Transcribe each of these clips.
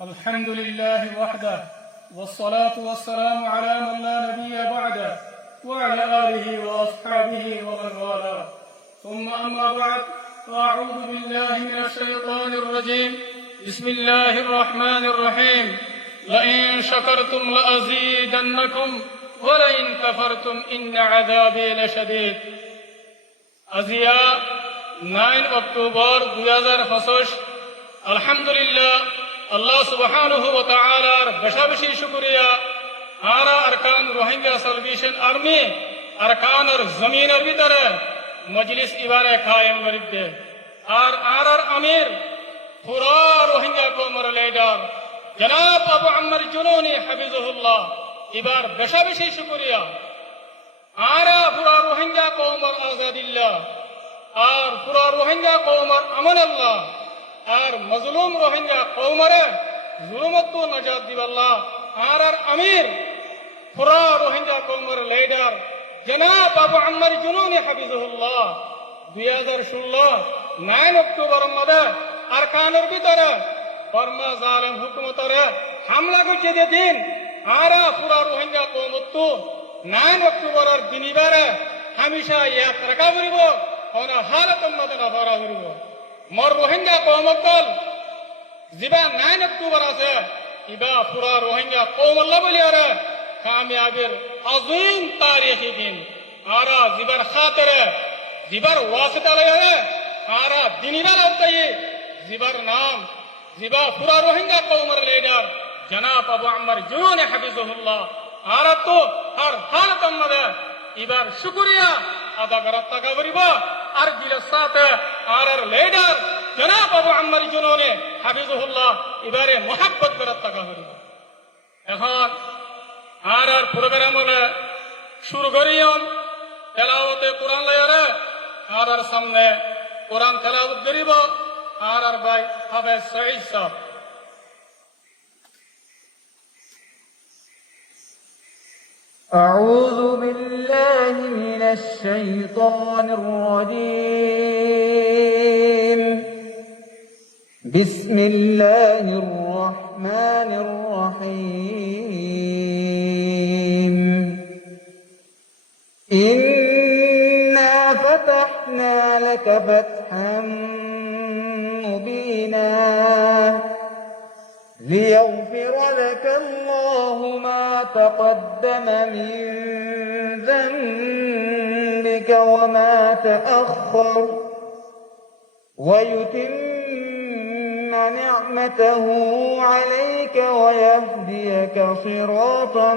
الحمد لله وحده والصلاة والسلام على من لا نبي بعده وعلى آله وأصحابه ومن والاه ثم أما بعد فأعوذ بالله من الشيطان الرجيم بسم الله الرحمن الرحيم لئن شكرتم لأزيدنكم ولئن كفرتم إن عذابي لشديد আজিয়া 9 October 2025 আলহামদুলিল্লাহ আল্লাহ সুবহানাহু ওয়া তাআলার বেশি বেশি শুকরিয়া আরা আরকান রোহিঙ্গা সালভেশন আর্মি আরকানের জমিনের ভিতরে মজলিস ইবারে কায়েম করিতে আর আরার আমির পুরা রোহিঙ্গা কওমের লিডার জনাব আবু আম্মার জুনুনি হাফিজাহুল্লাহ এবার বেশি বেশি শুকরিয়া আরা পুরা রোহিঙ্গা কওমের আজাদিল্লাহ আর পুরা রোহিঙ্গা কওমের আমানাল্লাহ আর মজলুম রোহিঙ্গা কওমরে জুলুমত নাজাত দিবাল্লাহ আর আমির পুরা রোহিঙ্গা কওমের লিডার জনাব আবু আম্মার জুনুনি হাফিজাহুল্লাহ 2016 9 অক্টোবর মধ্যে আরকানের ভিতরে বর্মা জালিম হুকুমতরে হামলা করছে দিন আরা পুরা রোহিঙ্গা কওমত 9 অক্টোবরের দিনিবারে হামেশা ইয়াদ রাখা করিব কোন হালতের মধ্যে নফরা করিব মোর রোহিঙ্গা কওমকল জিবা 9 অক্টোবর আছে ইবা পুরা রোহিঙ্গা কওমল্লা বলিয়ারে কামিয়াবের আযীম তারিখী দিন আরা জিবার খাতিরে জিবার ওয়াসিতা লয়ে আরা দিনিবার আওতায়ে জিবার নাম জিবা পুরা রোহিঙ্গা কওমের লিডার জনাব আবু আম্মার জুনুনি হাফিজাহুল্লাহ আরা তো আর হালতের মধ্যে এবার শুকরিয়া আদা করার টাকা করিব আর দিলের সাথে আর লিডার জনাব আবু আম্মার জুনুনি হাফিজাহুল্লাহ এবারে মোহাব্বত করার টাকা করিব এখন আর প্রোগ্রাম হলে শুরু করিয়ন তেলাওয়াতে কোরআন লয়ারে আর সামনে কোরআন তেলাওয়াত করিব আর ভাই হাফেজ সঈদ সাহেব أعوذ بالله من الشيطان الرجيم بسم الله الرحمن الرحيم إنا فتحنا لك فتحا مبينا ليغفر لك الله ما تقدم من ذنبك وما تأخر ويتم نعمته عليك ويهديك صراطا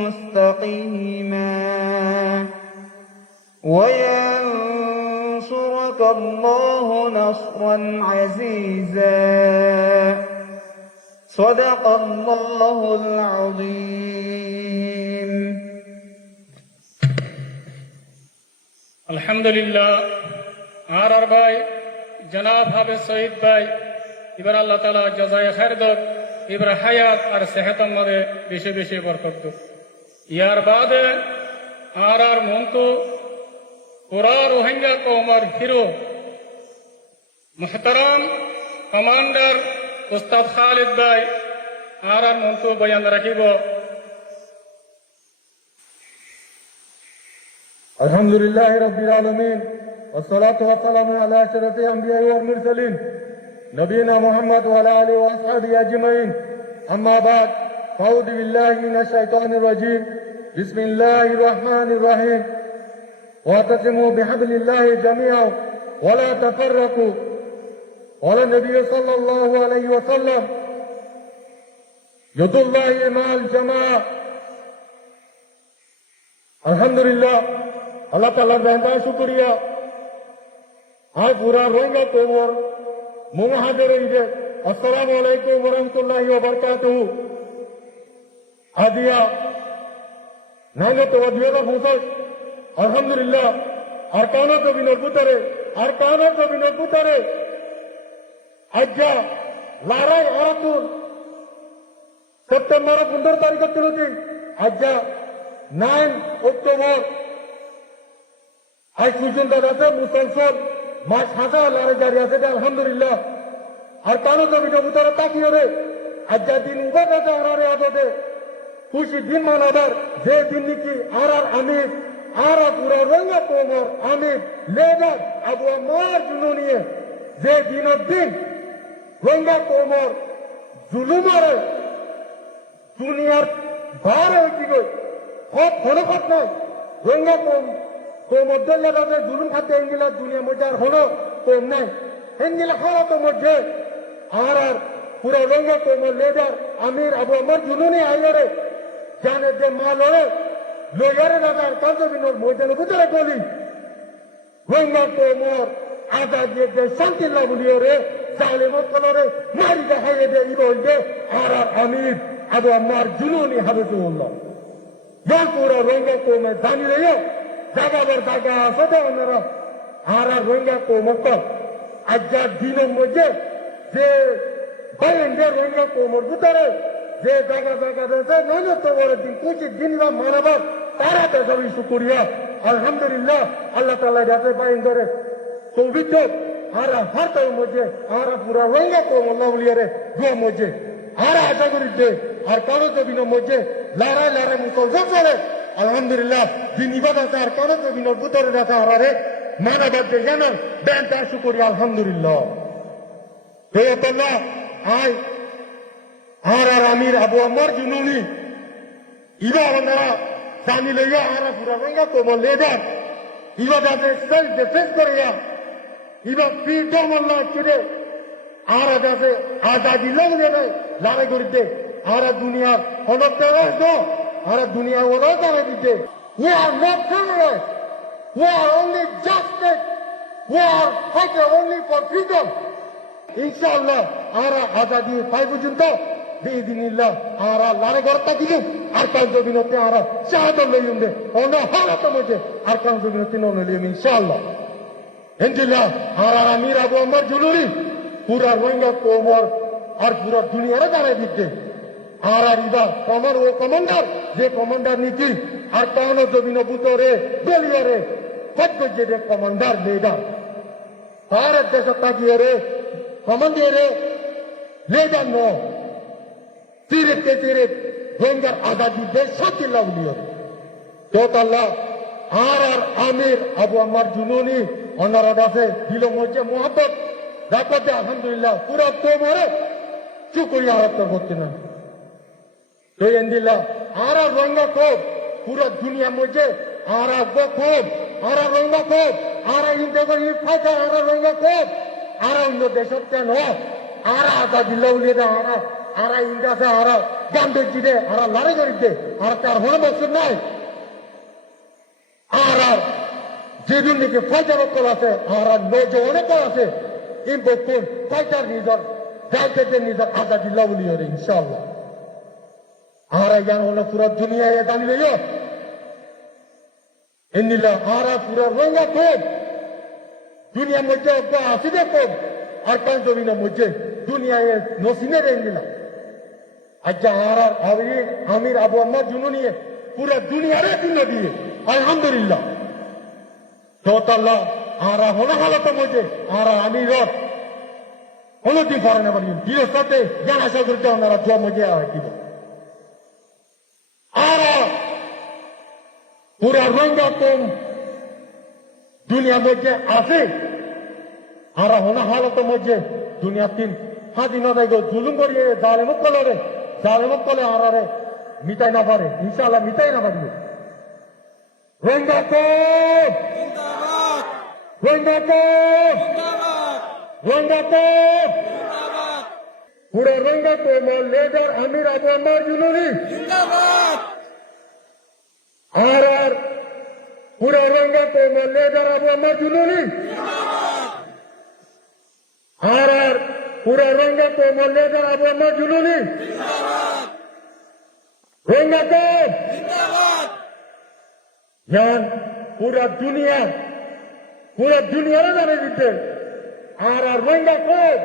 مستقيما وينصرك الله نصرا عزيزا صدق الله العظيم আলহামদুলিল্লাহ আর ভাই জনাব হাফেজ সঈদ ভাই এবার আল্লাহ তাআলা জাযায়ে খায়ের দাও এবার হায়াত আর সেহতের মধ্যে বেশি বেশি বরকত দাও ইয়ার বাদে আর মন্তু পুরা রোহিঙ্গা কওমের হিরো মুহতারাম কমান্ডার উস্তাদ খালিদ ভাই আর মন্তু বয়ান রাখিব আলহামদুলিল্লাহ রাব্বিল আলামিন والصلاه والسلام على اشرف الانبياء والمرسلين نبينا محمد وعلى اله واصحابه اجمعين اما بعد فاعوذ بالله من الشيطان الرجيم بسم الله الرحمن الرحيم واعتصموا بحبل الله جميعا ولا تفرقوا قال النبي صلى الله عليه وسلم يد الله مع الجماعه الحمد لله আল্লাহ তাআলার বেহমান শুকরিয়া আজ পুরা রোহিঙ্গা কওমের মুহাজির ঈদে আসসালামু আলাইকুম ওয়া রাহমাতুল্লাহি ওয়া বারাকাতুহু আদিয়া নাইনো তো দিওরা ফুসাল আলহামদুলিল্লাহ আরকানো কবিনের পুতরে আজ্জা লারাই আরাতুল সেপ্টেম্বর 15 তারিখ তিলতি আজ্জা 9 অক্টোবর আজ পর্যন্ত আছে মুসলসল মাস হাজার লড়াই জারি আছে আলহামদুলিল্লাহ আর কারো জমিনের ভিতরে তাকিয়ে রে আজ্জা দিন উবাদাতে আরারে আদতে খুশি দিন মানাবার যে দিন নাকি আর আমির আর পুরা রঙ্গা কোমর আমির লেডার আবু আমার জুনু নিয়ে যে দিনের দিন রঙ্গা কোমর জুলুমারে দুনিয়ার বার হয়েছি গো সব হনকত নয় রঙ্গা কোমর দল্লাদের জুলুম খাতে এঙ্গিলা দুনিয়া মধ্যে আর হলো কম নাই এঙ্গিলা হালতের মধ্যে আর পুরা রঙ্গা কোমর লেডার আমির আবু আমার জুনু নিয়ে আইরে জানে যে মা লড়ে লইয়ারে দাদার কাজবিনোর ময়দানে ভিতরে গলি রঙ্গা কোমর আজাদ যে শান্তি লাগুলিও রে জালেমত কলরে মারি দেখাইয়ে দে ইবল দে আর আমির আবু আমার জুনুনি হাবিবুল্লাহ ইয়ার পুরো রঙ্গা কোমে জানি রে জাগাবার জায়গা আছে তো ওনারা আর রঙ্গা কোমক আজ্জা দিনের মধ্যে যে বাইরে রঙ্গা কোমর ভিতরে যে জায়গা জায়গা রয়েছে নয়তো বড় দিন কুচিত দিন বা মানাবার তারা তো সবই শুকুরিয়া আলহামদুলিল্লাহ আল্লাহ তাআলা যাতে বাইন ধরে তৌফিক আর হাতের মধ্যে আর পুরা রঙ্গা কোমর লাউলিয়ারে দুয়া মধ্যে আর আশা করি যে আর কারো জমিনের মধ্যে লড়াই লড়াই মুসলমান চলে আলহামদুলিল্লাহ দিন ইবাদ আছে আর কারো জমিনের ভিতরে আছে আরে মানাবার যে জানান ব্যান তার শুকুরিয়া আলহামদুলিল্লাহ আল্লাহ আয় আর আমির আবু আমার জুনুনি ইবা ওনারা জানি লইয়া আর পুরা রঙ্গা কোমর লেডার ইবা যাতে সেলফ ডিফেন্স করিয়া ইবা ফ্রিডম আল্লাহ ছেড়ে আর যাতে আজাদি লড়ে নেয় লড়াই করতে আর দুনিয়ার হলতে আর দুনিয়া ওরা জানে দিতে we are not criminals we are only justice we are fighting only for freedom ইনশাআল্লাহ আর আজাদি পাই পর্যন্ত বিদিনিল্লাহ আর লড়াই করতে দিলু আর কাল জমিনতে আর শাহাদত লইম দে অন্য হালত মধ্যে আর কাল জমিনতে নন লইম ইনশাআল্লাহ ইনশাআল্লাহ আর আমির আবু আমার জুলুরি পুরা রঙ্গা কোমর আর পুরা দুনিয়ারে জানাই দিতে আর ইবা কমর ও কমান্ডার যে কমান্ডার নীতি আর কানো জমিন বুতরে দলিয়ারে সদ্য যে কমান্ডার লিডার আর দেশ তাকিয়ে রে কমান্ডারে লিডার নো তিরেতে তিরে রঙ্গার আজাদি দেশ শান্তি লাউলিও তো আল্লাহ আর আমির আবু আমার জুনুনি অনারা আছে দিল মধ্যে মোহাম্মত রাখতে আলহামদুলিল্লাহ পুরা কোমরে চুকুরিয়া আরত করতে না তো এন্দিল্লাহ আর রঙ্গা কোপ পুরা দুনিয়া মধ্যে আর কোপ আর রঙ্গা কোপ আর ইন্ডিয়া ফাইটা আর রঙ্গা কোপ আর অন্য দেশের কেন আর আজাদি লাউলিয়া আর ইন্ডিয়াতে আর গান্ধীজি দে আর লড়াই করিতে আর তার হলে বছর নাই আর যেদিন নাকি ফাইটার কল আছে আর নৌজওয়ানে কল আছে এই বকুল ফাইটার নিজের যাইতে নিজের আজাদি লাউলিয়া রে ইনশাআল্লাহ আর ইয়ান হলো পুরা দুনিয়া জানি লইও এন্দিলা আর পুরা রঙ্গা কোপ দুনিয়ার মধ্যে আসিবে কোপ আর কান জমিনের মধ্যে দুনিয়ায় নসিনে এন্দিলা আচ্ছা আর আমির আবু আমার জুনু নিয়ে পুরা দুনিয়ারে দিন দিয়ে আলহামদুলিল্লাহ তোতাল্লাহ আর হলো হালত মধ্যে আর আমির হলুদি পরে না পারি দিনের সাথে জ্ঞান আশা করতে ওনারা দোয়া মধ্যে দিব আর পুরা রঙ্গা কম দুনিয়ার মধ্যে আছে আর হনা হালত মধ্যে দুনিয়া তিন স্বাধীনতায় জুলুম করিয়ে জালেমক কলে আরে মিটাই না পারে ইনশাআল্লাহ মিটাই না পারবে রঙ্গা কম রঙ্গা কম রঙ্গা কম পুরা রঙ্গা কম লেডার আমির আবু আমার জুনুনি আর পুরা রঙ্গা কম লেডার আবু আমার জুনুনি আর পুরা রঙ্গা কম লেডার আবু আমার জুনুনি রঙ্গা কম জান পুরা দুনিয়ারে জানে দিতে আর রঙ্গা কম